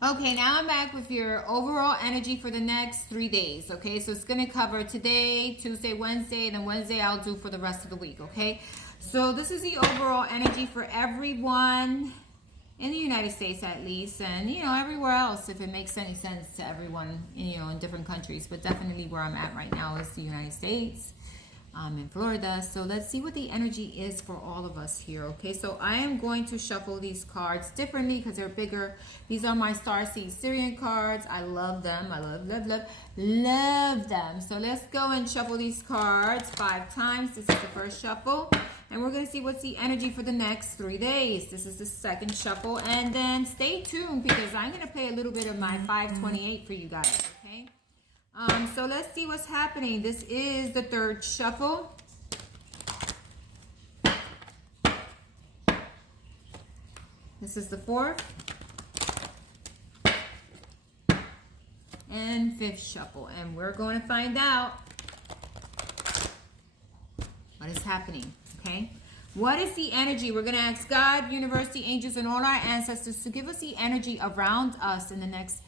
Okay, now I'm back with your overall energy for the next 3 days. Okay, so it's going to cover today, Tuesday, Wednesday, and then Wednesday I'll do for the rest of the week. Okay, so this is the overall energy for everyone in the United States, at least, and everywhere else, if it makes any sense to everyone, in different countries. But definitely where I'm at right now is the United States. In Florida. So let's see what the energy is for all of us here. Okay, so I am going to shuffle these cards differently because they're bigger. These are my Starseed Syrian cards. I love them. I love them. So let's go and shuffle these cards 5 times. This is the first shuffle. And we're going to see what's the energy for the next 3 days. This is the second shuffle. And then stay tuned because I'm going to play a little bit of my 528 for you guys. Okay. So let's see what's happening. This is the third shuffle. This is the fourth. And fifth shuffle. And we're going to find out what is happening. Okay. What is the energy? We're going to ask God, universe, the angels, and all our ancestors to give us the energy around us in the next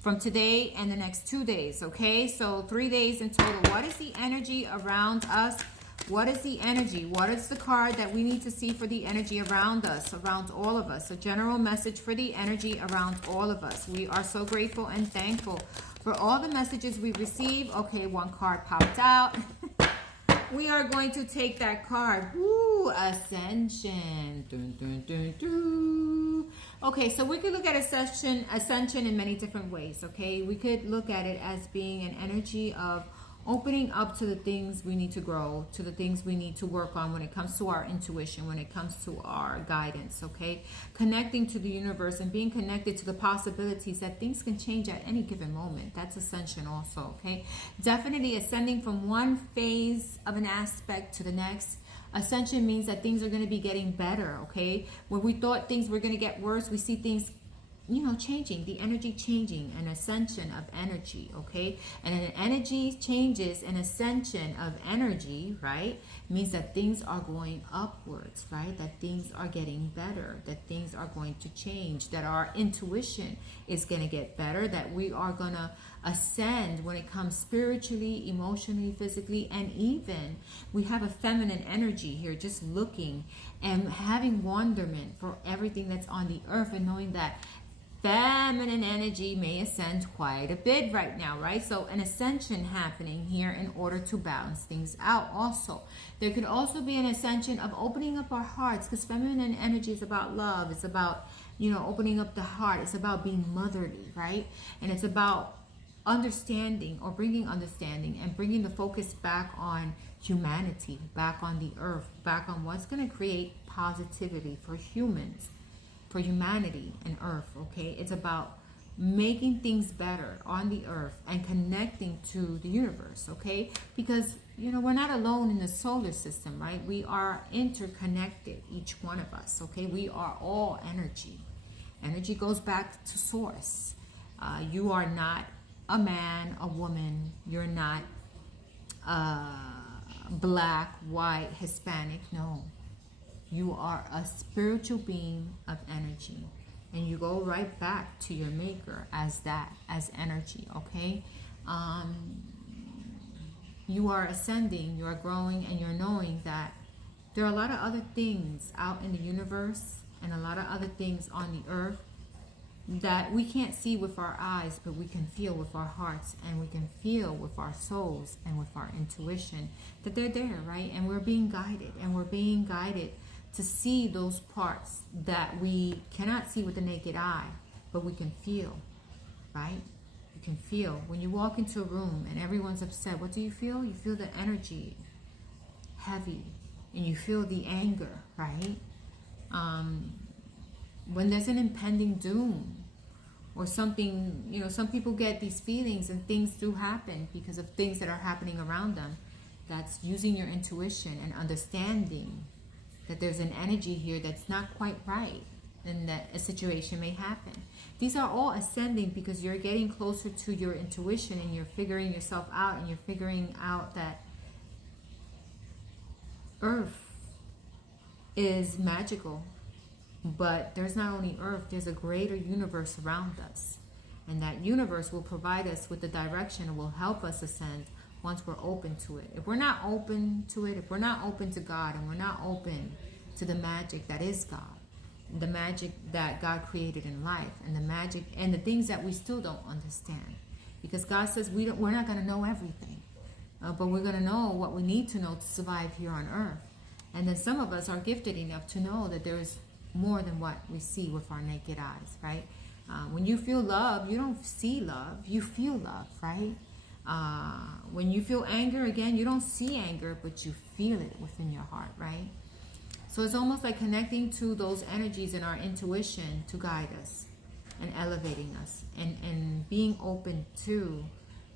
from today and the next 2 days, okay? So 3 days in total. What is the energy around us? What is the energy? What is the card that we need to see for the energy around us, around all of us? A general message for the energy around all of us. We are so grateful and thankful for all the messages we receive. Okay, one card popped out. We are going to take that card. Woo, Ascension. Dun, dun, dun, dun. Okay, so we could look at ascension in many different ways, okay? We could look at it as being an energy of opening up to the things we need to grow, to the things we need to work on when it comes to our intuition, when it comes to our guidance, okay? Connecting to the universe and being connected to the possibilities that things can change at any given moment. That's ascension also, okay? Definitely ascending from one phase of an aspect to the next. Ascension means that things are going to be getting better, okay? When we thought things were going to get worse, we see things changing, the energy changing, an ascension of energy, okay? And an energy changes, an ascension of energy, right? Means that things are going upwards, right? That things are getting better, that things are going to change, that our intuition is going to get better, that we are going to ascend when it comes spiritually, emotionally, physically, and even we have a feminine energy here, just looking and having wonderment for everything that's on the earth and knowing that feminine energy may ascend quite a bit right now, right? So an ascension happening here in order to balance things out also. There could also be an ascension of opening up our hearts because feminine energy is about love. It's about, opening up the heart. It's about being motherly, right? And it's about understanding or bringing understanding and bringing the focus back on humanity, back on the earth, back on what's going to create positivity for humans, for humanity and earth, okay? It's about making things better on the earth and connecting to the universe, okay? Because, we're not alone in the solar system, right? We are interconnected, each one of us, okay? We are all energy. Energy goes back to source. You are not a man, a woman. You're not black, white, Hispanic. No. You are a spiritual being of energy. And you go right back to your maker as that, as energy, okay? You are ascending, you are growing, and you're knowing that there are a lot of other things out in the universe and a lot of other things on the earth that we can't see with our eyes, but we can feel with our hearts and we can feel with our souls and with our intuition that they're there, right? And we're being guided to see those parts that we cannot see with the naked eye, but we can feel, right? You can feel. When you walk into a room and everyone's upset, what do you feel? You feel the energy heavy and you feel the anger, right? When there's an impending doom or something, some people get these feelings and things do happen because of things that are happening around them. That's using your intuition and understanding that there's an energy here that's not quite right and that a situation may happen. These are all ascending because you're getting closer to your intuition and you're figuring yourself out and you're figuring out that Earth is magical. But there's not only Earth, there's a greater universe around us. And that universe will provide us with the direction and will help us ascend once we're open to it. If we're not open to it, if we're not open to God, and we're not open to the magic that is God, the magic that God created in life, and the magic and the things that we still don't understand. Because God says we're not going to know everything, but we're going to know what we need to know to survive here on Earth. And then some of us are gifted enough to know that there is more than what we see with our naked eyes, right? When you feel love, you don't see love, you feel love, right? When you feel anger, again, you don't see anger, but you feel it within your heart, right? So it's almost like connecting to those energies in our intuition to guide us and elevating us and being open to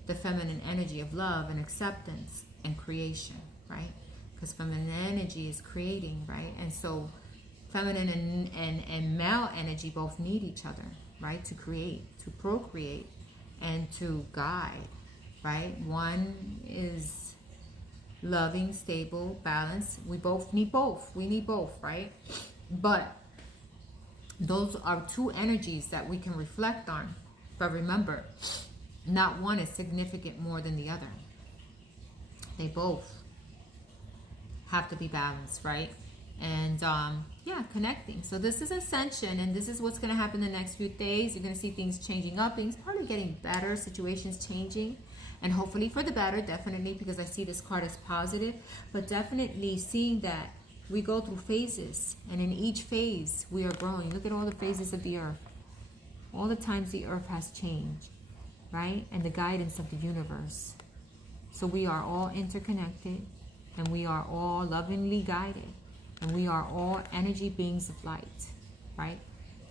the feminine energy of love and acceptance and creation, right? Because feminine energy is creating, right? And so feminine and male energy both need each other, right? To create, to procreate, and to guide, right? One is loving, stable, balanced. We both need both. We need both, right? But those are two energies that we can reflect on. But remember, not one is significant more than the other. They both have to be balanced, right? And yeah, connecting. So this is ascension, and this is what's going to happen the next few days. You're going to see things changing up, things probably getting better, situations changing, and hopefully for the better, definitely, because I see this card as positive, but definitely seeing that we go through phases, and in each phase we are growing. Look at all the phases of the earth, all the times the earth has changed, right? And the guidance of the universe. So we are all interconnected, and we are all lovingly guided, and we are all energy beings of light, right?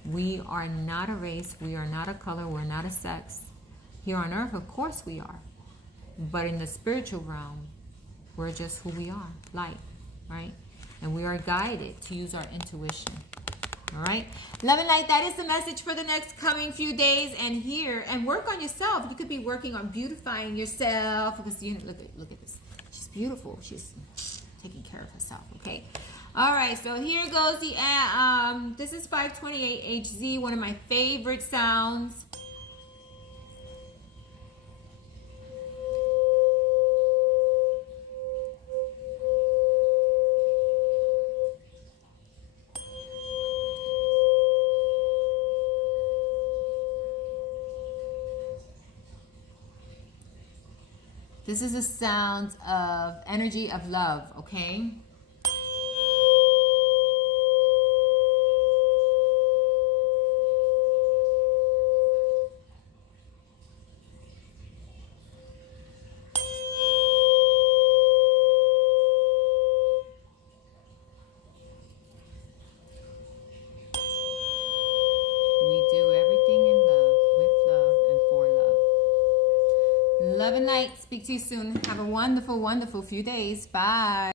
We are not a race, we are not a color, we're not a sex. Here on earth, of course we are. But in the spiritual realm, we're just who we are, light, right? And we are guided to use our intuition. All right? Love and light, that is the message for the next coming few days. And here, and work on yourself. You could be working on beautifying yourself. Because you look at this. She's beautiful. She's taking care of herself, okay? All right, so here goes the, this is 528HZ, one of my favorite sounds. This is a sound of energy of love, okay? Love and light. Speak to you soon. Have a wonderful, wonderful few days. Bye.